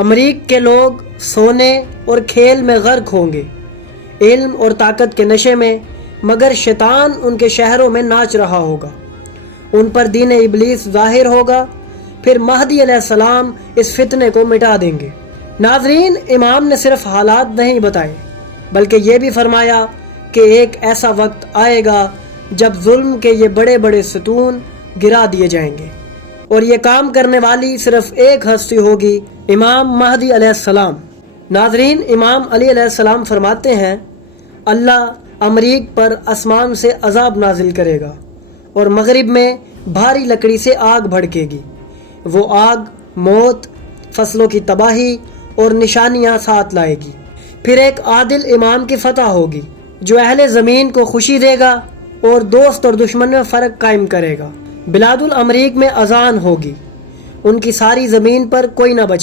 अमरीक के लोग सोने और खेल में गर्क होंगे, इल्म और ताकत के नशे में, मगर शैतान उनके शहरों में नाच रहा होगा। उन पर दीन इबलीस जाहिर होगा, फिर महदी अलैहिस्सलाम इस फितने को मिटा देंगे। नाजरीन, इमाम ने सिर्फ हालात नहीं बताए, बल्कि ये भी फरमाया कि एक ऐसा वक्त आएगा जब जुल्म के ये बड़े बड़े सतून गिरा दिए जाएंगे और ये काम करने वाली सिर्फ एक हस्ती होगी, इमाम महदी अलैहिस्सलाम। नाजरीन, इमाम अली अलैहिस्सलाम फरमाते हैं, अल्लाह अमरीक पर आसमान से अजाब नाजिल करेगा और मगरिब में भारी लकड़ी से आग भड़केगी। वो आग मौत, फसलों की तबाही और निशानियां साथ लाएगी। फिर एक आदिल इमाम की फतह होगी जो अहले ज़मीन को खुशी देगा और दोस्त और दुश्मन में फ़र्क कायम करेगा। बिलादुल अमरीक में अजान होगी, उनकी सारी ज़मीन पर कोई ना बचे।